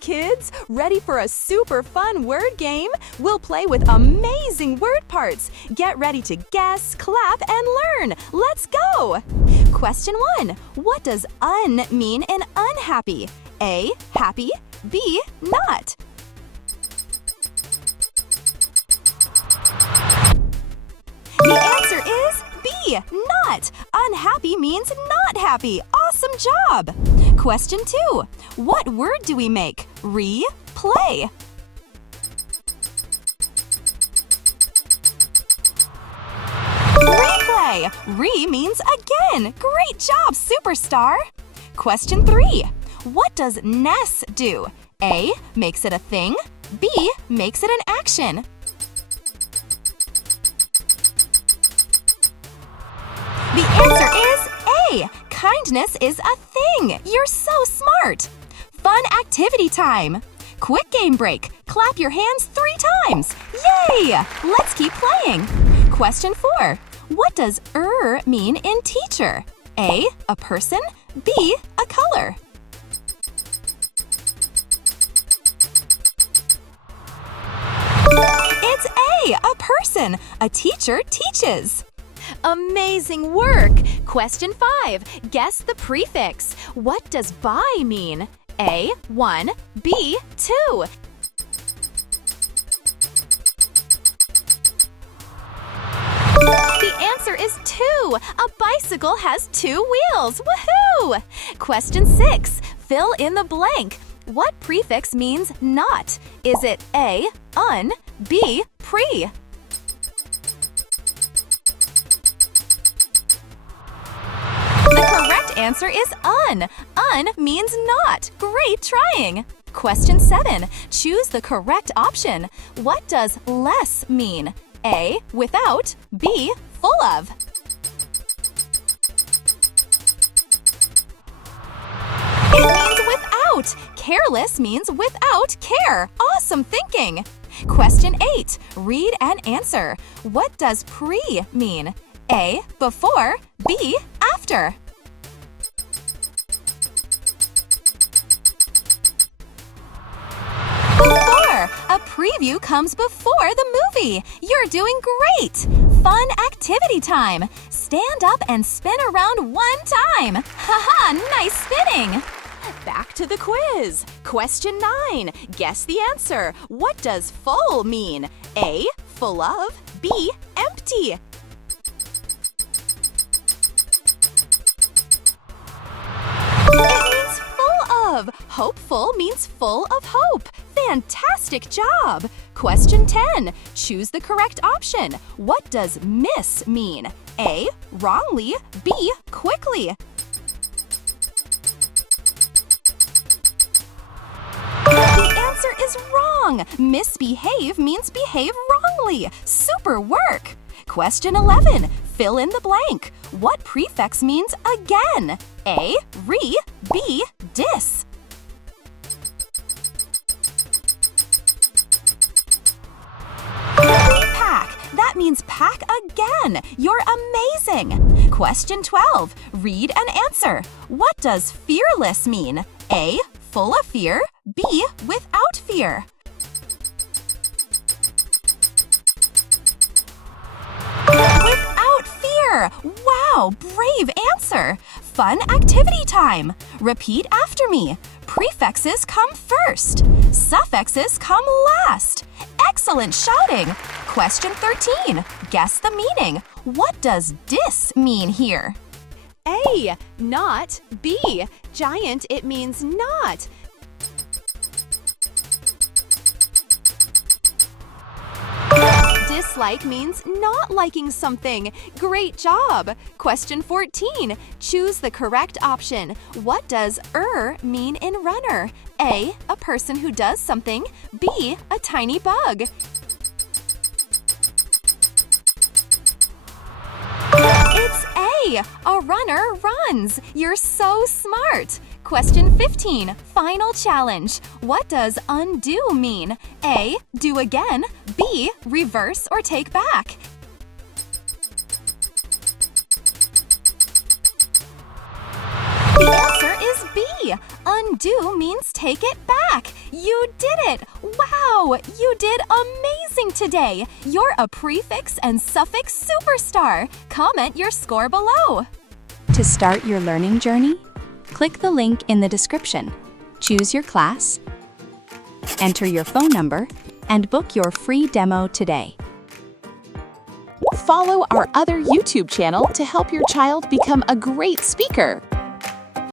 kids! Ready for a super fun word game? We'll play with amazing word parts. Get ready to guess, clap, and learn. Let's go! Question 1. What does un mean in unhappy? A. Happy. B. Not. The answer is B. Not. Unhappy means not happy. Awesome job! Question 2. What word do we make? Play. Replay. Re means again. Great job, superstar! Question 3. What does ness do? A. Makes it a thing. B. Makes it an action. The answer is A. Kindness is a thing. You're so smart. Fun activity time. Quick game break. Clap your hands 3 times. Yay! Let's keep playing. Question 4. What does mean in teacher? A. A person. B. A color. It's A person. A teacher teaches. Amazing work! Question 5. Guess the prefix. What does by mean? A. 1. B. 2. The answer is 2. A bicycle has 2 wheels. Woohoo! Question 6. Fill in the blank. What prefix means not? Is it A. Un. B. Pre. The correct answer is un. Un means not. Great trying! Question 7. Choose the correct option. What does less mean? A. Without. B. Full of. It means without. Careless means without care. Awesome thinking! Question 8. Read and answer. What does pre mean? A. Before. B. After. Before. A preview comes before the movie. You're doing great! Fun activity time. Stand up and spin around 1 time. Haha, nice spinning! Back to the quiz. Question 9. Guess the answer. What does full mean? A. Full of. B. Empty. It means full of. Hopeful means full of hope. Fantastic job! Question 10. Choose the correct option. What does miss mean? A. Wrongly. B. Quickly. The answer is wrong. Misbehave means behave wrongly. Super work! Question 11. Fill in the blank. What prefix means again? A. Re. B. Dis. Repack. That means pack again. You're amazing. Question 12. Read and answer. What does fearless mean? A. Full of fear. B. Without fear. Without fear! Wow, brave answer! Fun activity time! Repeat after me. Prefixes come first. Suffixes come last. Excellent shouting! Question 13. Guess the meaning. What does dis mean here? A. Not. B. Giant, it means not. Dislike means not liking something. Great job! Question 14. Choose the correct option. What does mean in runner? A. A person who does something. B. A tiny bug. It's A. A runner runs. You're so smart. Question 15. Final challenge. What does undo mean? A. Do again. B. Reverse or take back. The answer is B. Undo do means take it back. You did it! Wow, you did amazing today. You're a prefix and suffix superstar. Comment your score below. To start your learning journey, click the link in the description. Choose your class, enter your phone number, and book your free demo today. Follow our other YouTube channel to help your child become a great speaker.